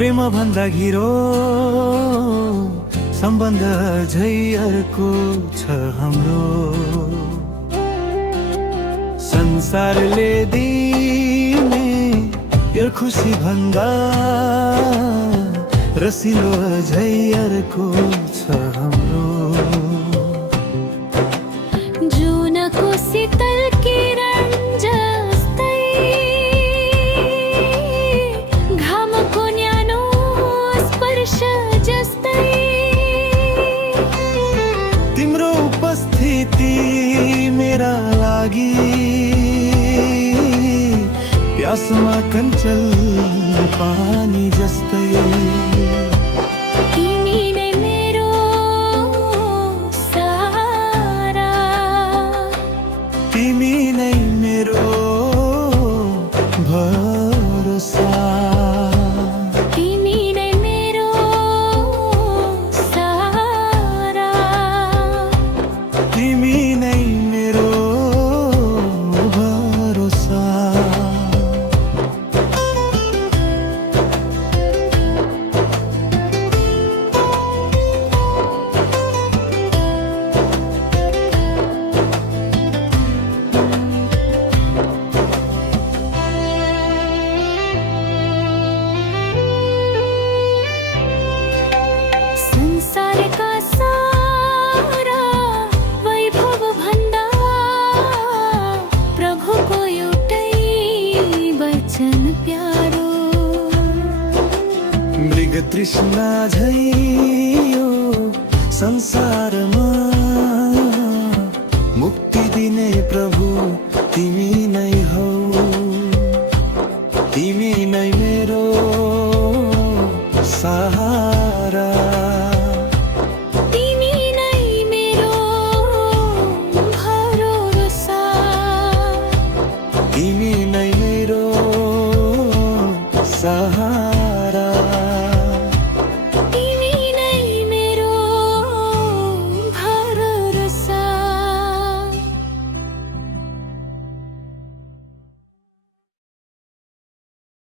प्रेम भन्दा घिरो सम्बन्ध झै अर्को छ हाम्रो। संसारले दिने यो खुसी भन्दा रसिलो झै अर्को छ हाम्रो। जुनको शीतल किरण जस्तै घामको न्यानो स्पर्श जस्तै तिम्रो उपस्थिति मेरा लागि प्यासमा कञ्चल पानी जस्तै। तिमी नै मेरो सहारा, तिमी नै मेरो भरोसा। तिमी नै मेरो सहारा, तिमी नै मेरो भरोसा। संसारका सारा वैभव भन्दा प्रभुको एउटै वचन प्यारो। मृग तृष्णा झै यो संसारमा मुक्ति दिने प्रभु तिमी नै